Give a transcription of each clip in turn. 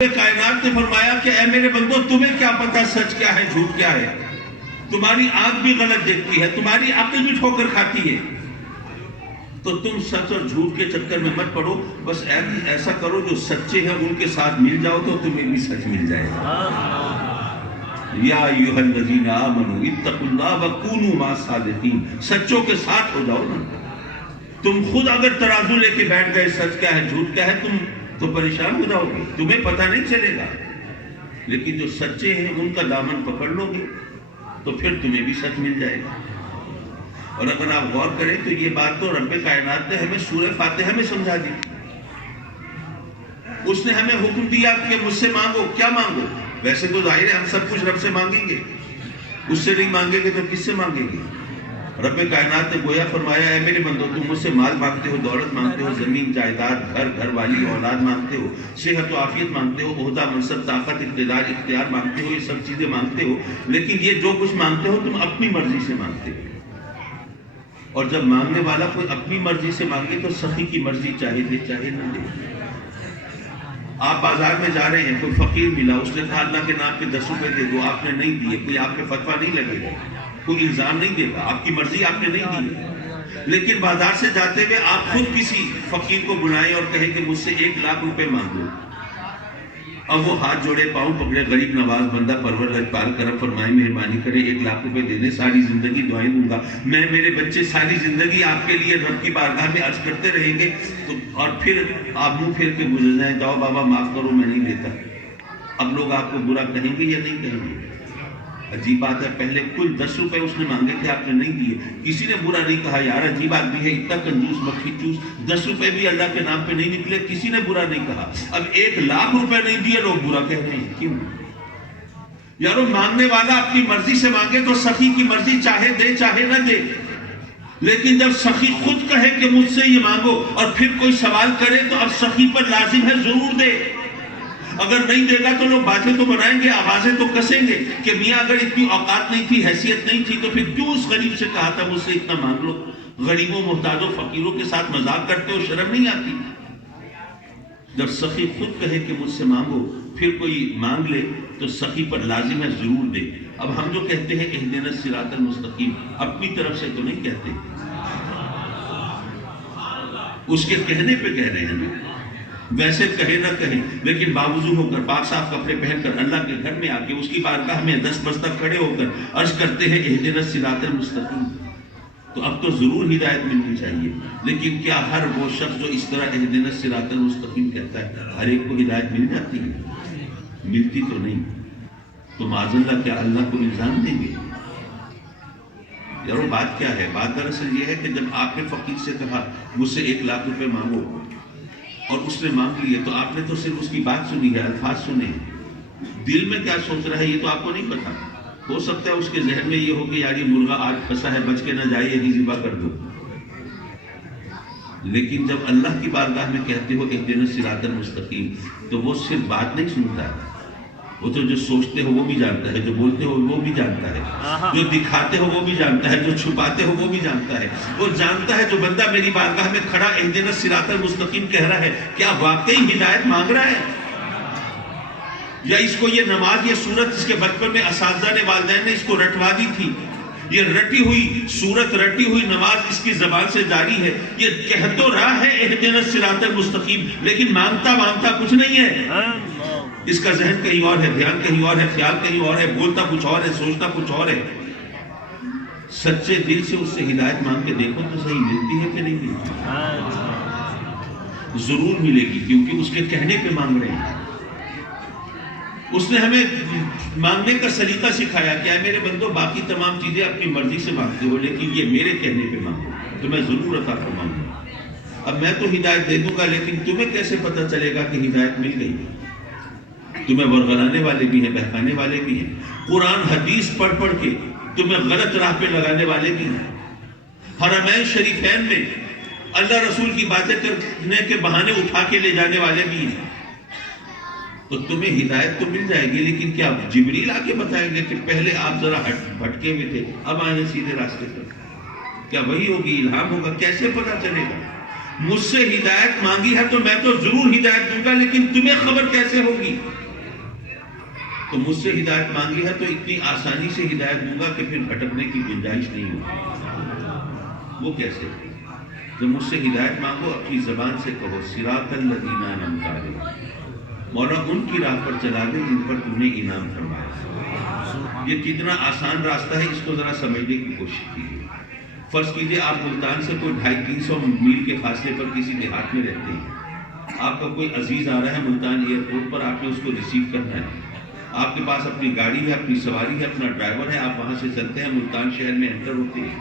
کائنات نے فرمایا کہ اے میرے بندو تمہیں کیا پتا سچ کیا ہے جھوٹ کیا ہے. تمہاری آنکھ بھی غلط دیکھتی ہے, تمہاری عقل بھی ٹھوکر کھاتی ہے, تو تم سچ اور جھوٹ کے چکر میں مت پڑو. بس ایسا کرو جو سچے ہیں ان کے ساتھ مل جاؤ تو تمہیں بھی سچ مل جائے گا. یا ایھا الذین آمنوا اتقوا اللہ وکونوا مع الصادقین. سچوں کے ساتھ ہو جاؤ نا. تم خود اگر ترازو لے کے بیٹھ گئے سچ کیا ہے جھوٹ کیا ہے تم تو پریشان ہو جاؤ گے, تمہیں پتہ نہیں چلے گا. لیکن جو سچے ہیں ان کا دامن پکڑ لو گے تو پھر تمہیں بھی سچ مل جائے گا. اور اگر آپ غور کریں تو یہ بات تو رب کائنات نے ہمیں سورہ فاتحہ میں سمجھا دی. اس نے ہمیں حکم دیا کہ مجھ سے مانگو. کیا مانگو؟ ویسے تو ظاہر ہے ہم سب کچھ رب سے مانگیں گے, اس سے نہیں مانگیں گے تو کس سے مانگیں گے؟ رب کائنات نے گویا فرمایا اے میرے بندو تم مجھ سے مال مانگتے ہو, دولت مانگتے ہو, زمین جائیداد, گھر والی, اولاد مانگتے ہو, صحت و عافیت مانگتے ہو, عہدہ منصب طاقت اقتدار اختیار مانگتے ہو, یہ سب چیزیں مانگتے ہو. لیکن یہ جو کچھ مانگتے ہو تم اپنی مرضی سے مانگتے ہو. اور جب مانگنے والا کوئی اپنی مرضی سے مانگے تو سخی کی مرضی چاہے دے چاہے نہ دے. آپ بازار میں جا رہے ہیں, کوئی فقیر ملا, اس نے کہا اللہ کے نام پہ 10 روپے دے دو, آپ نے نہیں دیے, کوئی آپ پہ فتویٰ نہیں لگے گا, کوئی الزام نہیں دے گا, آپ کی مرضی آپ نے نہیں دی. لیکن بازار سے جاتے ہوئے آپ خود کسی فقیر کو بلائیں اور کہیں کہ مجھ سے 1 لاکھ روپے مانگو. اب وہ ہاتھ جوڑے پاؤں پکڑے, غریب نواز بندہ پرور لجپال کرم فرمائے مہربانی کرے 1 لاکھ روپے دے دیں, ساری زندگی دعائیں دوں گا, میں میرے بچے ساری زندگی آپ کے لیے رب کی بارگاہ میں عرض کرتے رہیں گے. اور پھر آپ منہ پھیر کے گزر جائیں, جاؤ بابا معاف کرو میں نہیں دیتا. اب لوگ آپ کو برا کہیں گے یا نہیں کہیں گے؟ عجیب بات ہے, پہلے کل 10 روپے اس نے مانگے تھے, آپ نے نہیں دیے, کسی نے برا نہیں کہا. یار عجیب آدمی ہے, اتنا کنجوس مکھی چوس, 10 روپے بھی اللہ کے نام پہ نہیں نکلے, کسی نے برا نہیں کہا. اب 1 لاکھ روپے نہیں دیے, لوگ برا کہہ رہے ہیں. کیوں یارو؟ مانگنے والا اپنی مرضی سے مانگے تو سخی کی مرضی چاہے دے چاہے نہ دے. لیکن جب سخی خود کہے کہ مجھ سے یہ مانگو اور پھر کوئی سوال کرے تو اب سخی پر لازم ہے ضرور دے. اگر نہیں دے گا تو لوگ باتیں تو بنائیں گے, آوازیں تو کسیں گے کہ میاں اگر اتنی اوقات نہیں تھی, حیثیت نہیں تھی, تو پھر کیوں اس غریب سے کہا تھا مجھ سے اتنا مانگ لو؟ غریبوں محتاجوں فقیروں کے ساتھ مذاق کرتے ہو, شرم نہیں آتی؟ جب سخی خود کہے کہ مجھ سے مانگو پھر کوئی مانگ لے تو سخی پر لازم ہے ضرور دے. اب ہم جو کہتے ہیں اہدنا الصراط المستقیم, اپنی طرف سے تو نہیں کہتے, اس کے کہنے پہ کہہ رہے ہیں. ویسے کہے نہ کہیں لیکن باوضو ہو کر, پاک صاف کپڑے پہن کر, اللہ کے گھر میں آ کے اس کی بارگاہ میں دست بستک کھڑے ہو کر عرض کرتے ہیں اہدنا الصراط المستقیم, تو اب تو ضرور ہدایت ملنی چاہیے. لیکن کیا ہر وہ شخص جو اس طرح اہدنا الصراط المستقیم کہتا ہے ہر ایک کو ہدایت مل جاتی ہے؟ ملتی تو نہیں. تو معاذ اللہ کیا اللہ کو الزام دیں گے؟ یارو بات کیا ہے؟ بات دراصل یہ ہے کہ جب آپ نے فقیر سے کہا مجھ سے 1 لاکھ روپے مانگو اور اس نے مانگ لیے تو آپ نے تو صرف اس کی بات سنی ہے, الفاظ سنے ہیں. دل میں کیا سوچ رہا ہے یہ تو آپ کو نہیں پتا. ہو سکتا ہے اس کے ذہن میں یہ ہو کہ یار یہ مرغا آج پھنسا ہے, بچ کے نہ جائے, یہی ذبح کر دو. لیکن جب اللہ کی بارگاہ میں کہتے ہو اہدنا الصراط المستقیم تو وہ صرف بات نہیں سنتا ہے, وہ تو جو سوچتے ہو وہ بھی جانتا ہے, جو بولتے ہو وہ بھی جانتا ہے, جو دکھاتے ہو وہ بھی جانتا ہے, جو چھپاتے ہو وہ بھی جانتا ہے. وہ جانتا ہے جو بندہ میری بارگاہ میں کھڑا اہدنا الصراط المستقیم کہہ رہا ہے کیا واقعی ہدایت مانگ رہا ہے, یا اس کو یہ نماز, یہ سورت اس کے بچپن میں اساتذہ نے, والدین نے اس کو رٹوا دی تھی, یہ رٹی ہوئی سورت, رٹی ہوئی نماز اس کی زبان سے جاری ہے. یہ کہہ تو رہا ہے اہدنا الصراط المستقیم لیکن مانگتا کچھ نہیں ہے. اس کا ذہن کہیں اور ہے, دھیان کہیں اور ہے, خیال کہیں اور ہے, بولتا کچھ اور ہے, سوچتا کچھ اور ہے. سچے دل سے اس سے ہدایت مانگ کے دیکھو تو صحیح ملتی ہے کہ نہیں ملتی؟ ضرور ملے گی, کیونکہ اس کے کہنے پہ مانگ رہے ہیں. اس نے ہمیں مانگنے کا سلیقہ سکھایا کہ اے میرے بندو باقی تمام چیزیں اپنی مرضی سے مانگتے ہو لیکن یہ میرے کہنے پہ مانگو تو میں ضرور عطا فرماؤں گا. اب میں تو ہدایت دے دوں گا لیکن تمہیں کیسے پتہ چلے گا کہ ہدایت مل گئی؟ تمہیں ورغلانے والے بھی ہیں, بہکانے والے بھی ہیں, قرآن حدیث پڑھ کے تمہیں غلط راہ پہ لگانے والے بھی ہیں, حرمین شریفین میں اللہ رسول کی باتیں کرنے کے بہانے اٹھا کے لے جانے والے بھی ہیں. تو تمہیں ہدایت تو مل جائے گی لیکن کیا جبریل آ کے بتائیں گے کہ پہلے آپ ذرا بھٹکے ہوئے تھے اب آئے سیدھے راستے پر؟ کیا وہی ہوگی, الہام ہوگا؟ کیسے پتہ چلے گا؟ مجھ سے ہدایت مانگی ہے تو میں تو ضرور ہدایت دوں گا، لیکن تمہیں خبر کیسے ہوگی؟ تو مجھ سے ہدایت مانگی ہے تو اتنی آسانی سے ہدایت دوں گا کہ پھر بھٹکنے کی گنجائش نہیں ہوگی۔ وہ کیسے؟ جب مجھ سے ہدایت مانگو اپنی زبان سے کہو صراط الذین انعمت علیہم، مولا ان کی راہ پر چلا دے جن پر تم نے انعام فرمایا۔ یہ کتنا آسان راستہ ہے، اس کو ذرا سمجھنے کی کوشش کیجیے۔ فرض کیجیے آپ ملتان سے کوئی 250-300 میل کے فاصلے پر کسی دیہات میں رہتے ہیں، آپ کا کوئی عزیز آ رہا ہے ملتان ایئرپورٹ پر، آپ نے اس کو ریسیو کرنا ہے، آپ کے پاس اپنی گاڑی ہے، اپنی سواری ہے، اپنا ڈرائیور ہے، آپ وہاں سے چلتے ہیں، ملتان شہر میں انٹر ہوتے ہیں۔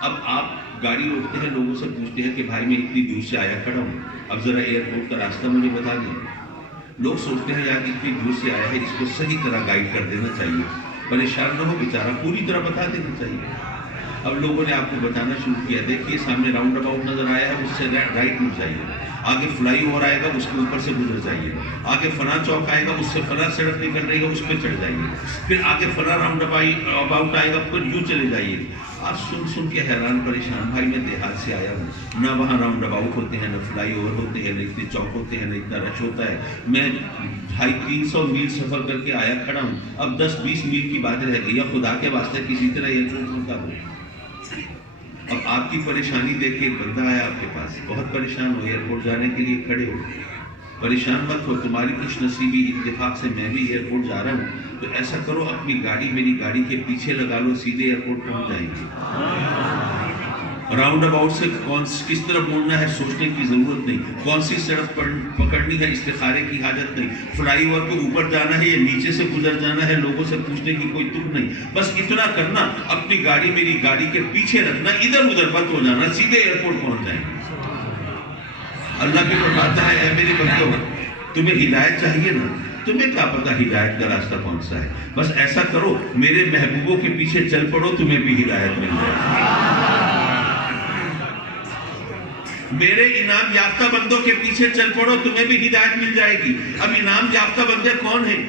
اب آپ گاڑی روکتے ہیں، لوگوں سے پوچھتے ہیں کہ بھائی میں اتنی دور سے آیا کھڑا ہوں، اب ذرا ایئرپورٹ کا راستہ مجھے بتا دیں۔ لوگ سوچتے ہیں یار اتنی دور سے آیا ہے، اس کو صحیح طرح گائیڈ کر دینا چاہیے، پریشان نہ ہو بیچارہ، پوری طرح بتا دینا چاہیے۔ اب لوگوں نے آپ کو بتانا شروع کیا، دیکھیے سامنے راؤنڈ اباؤٹ نظر آیا ہے، اس سے رائٹ مڑ جائیے، آگے فلائی اوور آئے گا، اس کے اوپر سے گزر جائیے، آگے فلاں چوک آئے گا، اس سے فلاں سڑک نکل رہی ہے، اس پہ چڑھ جائیے، پھر آگے فلاں راؤنڈ اباؤٹ آئے گا، پھر یوں چلے جائیے۔ آپ سن کے حیران پریشان، بھائی میں دیہات سے آیا ہوں، نہ وہاں راؤنڈ اباؤٹ ہوتے ہیں، نہ فلائی اوور ہوتے ہیں، نہ اتنے چوک ہوتے ہیں، نہ اتنا رش ہوتا ہے، میں 250-300 میل سفر کر کے آیا کھڑا ہوں، اب 10-20 میل کی بات رہ گئی، یا خدا کے واسطے کسی طرح ایئرپورٹ پہنچا دو۔ اب آپ کی پریشانی دیکھ کے ایک بندہ آیا آپ کے پاس، بہت پریشان ہو، ایئرپورٹ جانے کے لیے کھڑے ہو، پریشان مت ہو، تمہاری خوش نصیبی اتفاق سے میں بھی ایئرپورٹ جا رہا ہوں، تو ایسا کرو اپنی گاڑی میری گاڑی کے پیچھے لگا لو، سیدھے ایئرپورٹ پہنچ جائیں گے۔ راؤنڈ اباؤٹ سے کس طرف مڑنا ہے سوچنے کی ضرورت نہیں، کون سی سڑک پکڑنی ہے استخارے کی حاجت نہیں، فلائی اوور کو اوپر جانا ہے یا نیچے سے گزر جانا ہے لوگوں سے پوچھنے کی کوئی تک نہیں، بس اتنا کرنا اپنی گاڑی میری گاڑی کے پیچھے رکھنا، ادھر ادھر مت ہو جانا، سیدھے ایئرپورٹ پہنچ جائیں گے۔ اللہ بھی فرماتا ہے اے میرے بندو، تمہیں ہدایت چاہیے نا، تمہیں کیا پتا ہدایت کا راستہ کون سا ہے، بس ایسا کرو میرے محبوبوں کے پیچھے چل پڑو، تمہیں بھی ہدایت مل جائے۔ میرے انعام یافتہ بندوں کے پیچھے چل پڑو، تمہیں بھی ہدایت مل جائے گی۔ اب انعام یافتہ بندے کون ہیں؟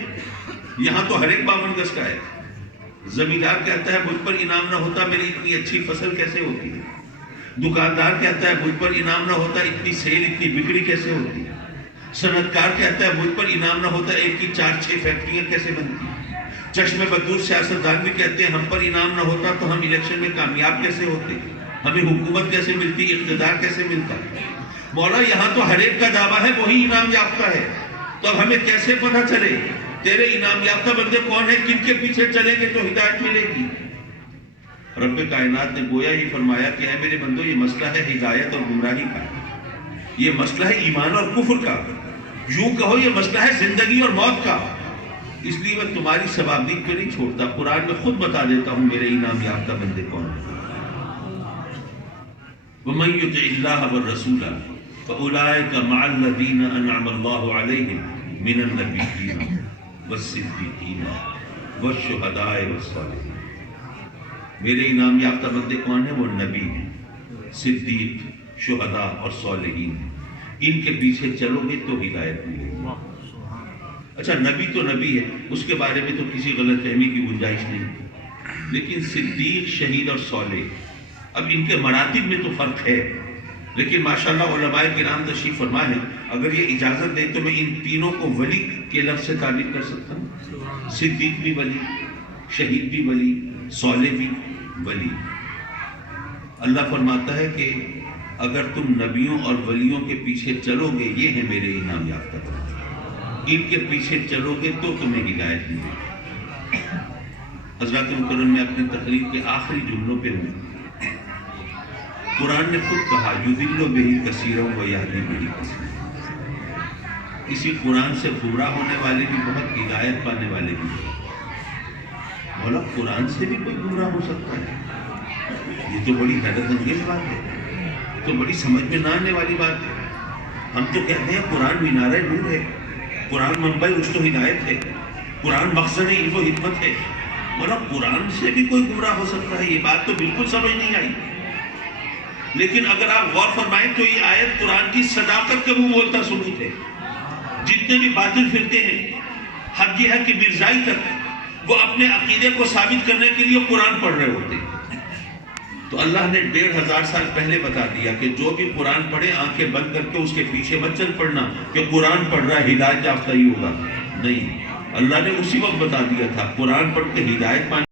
یہاں تو ہر ایک 52 گز کا ہے۔ زمیندار کہتا ہے مجھ پر انعام نہ ہوتا میری اتنی اچھی فصل کیسے ہوتی ہے، دکاندار کہتا ہے مجھ پر انعام نہ ہوتا اتنی سیل اتنی بکری کیسے ہوتی ہے، صنعت کار کہتا ہے مجھ پر انعام نہ ہوتا ایک کی 4-6 فیکٹریاں کیسے بنتی ہیں، چشم بدور سیاستدان بھی کہتے ہیں ہم پر انعام نہ ہوتا تو ہم الیکشن میں کامیاب کیسے ہوتے، ہمیں حکومت کیسے ملتی، اقتدار کیسے ملتا۔ مولا یہاں تو ہر ایک کا دعویٰ ہے وہی انعام یافتہ ہے، تو اب ہمیں کیسے پتہ چلے تیرے انعام یافتہ بندے کون ہیں، کن کے پیچھے چلیں گے تو ہدایت ملے گی؟ رب کائنات نے گویا یہ فرمایا کہ اے میرے بندو یہ مسئلہ ہے ہدایت اور گمراہی کا، یہ مسئلہ ہے ایمان اور کفر کا، یوں کہو یہ مسئلہ ہے زندگی اور موت کا، اس لیے میں تمہاری ثوابدید پہ نہیں چھوڑتا، قرآن میں خود بتا دیتا ہوں میرے انعام یافتہ بندے کون ہیں۔ وَمَن يُطِعِ اللَّهَ وَالرَّسُولَ فَأُولَٰئِكَ مَعَ الَّذِينَ أَنْعَمَ اللَّهُ عَلَيْهِم مِّنَ النَّبِيِّينَ وَالصِّدِّيقِينَ وَالشُّهَدَاءِ وَالصَّالِحِينَ۔ میرے انعام یافتہ بندے کون ہیں؟ وہ نبی ہیں، صدیق، شہداء اور صالحین ہیں، ان کے پیچھے چلو گے تو ہدایت ملے گی۔ اچھا نبی تو نبی ہے، اس کے بارے میں تو کسی غلط فہمی کی گنجائش نہیں، لیکن صدیق، شہید اور صالح، اب ان کے مراتب میں تو فرق ہے، لیکن ماشاءاللہ علماء کرام تشریف فرما ہے، اگر یہ اجازت دیں تو میں ان تینوں کو ولی کے لفظ سے تعبیر کر سکتا ہوں، صدیق بھی ولی، شہید بھی ولی، صالح بھی ولی۔ اللہ فرماتا ہے کہ اگر تم نبیوں اور ولیوں کے پیچھے چلو گے، یہ ہیں میرے انعام یافتہ بندے، ان کے پیچھے چلو گے تو تمہیں ہدایت ملے گی۔ حضرات مکرم میں اپنی تقریر کے آخری جملوں پہ ہوں، قرآن نے خود کہا یضل بہ کثیرا ویہدی بہ کثیرا، اسی قرآن سے گمراہ ہونے والے بھی بہت، ہدایت پانے والے بھی بہت۔ مولا قرآن سے بھی کوئی گمراہ ہو سکتا ہے، یہ تو بڑی حیرت انگیز بات ہے، تو بڑی سمجھ میں نہ آنے والی بات ہے۔ ہم تو کہتے ہیں قرآن مینارہ نور ہے، قرآن منبع رشد و ہدایت ہے، قرآن مخزن علم و حکمت ہے، مولا قرآن سے بھی کوئی گمراہ ہو سکتا ہے، یہ بات تو بالکل سمجھ نہیں آئی۔ لیکن اگر آپ غور فرمائیں تو یہ آیت قرآن کی صداقت کا منہ بولتا ثبوت ہے۔ جتنے بھی باطل فرقے ہیں، حق یہ ہے کہ مرزائی تک وہ اپنے عقیدے کو ثابت کرنے کے لیے قرآن پڑھ رہے ہوتے ہیں، تو اللہ نے 1500 سال پہلے بتا دیا کہ جو بھی قرآن پڑھے آنکھیں بند کر کے اس کے پیچھے مت چل پڑنا کہ قرآن پڑھ رہا ہے ہدایت یافتہ ہی ہوگا. نہیں، اللہ نے اسی وقت بتا دیا تھا قرآن پڑھ کے ہدایت پانے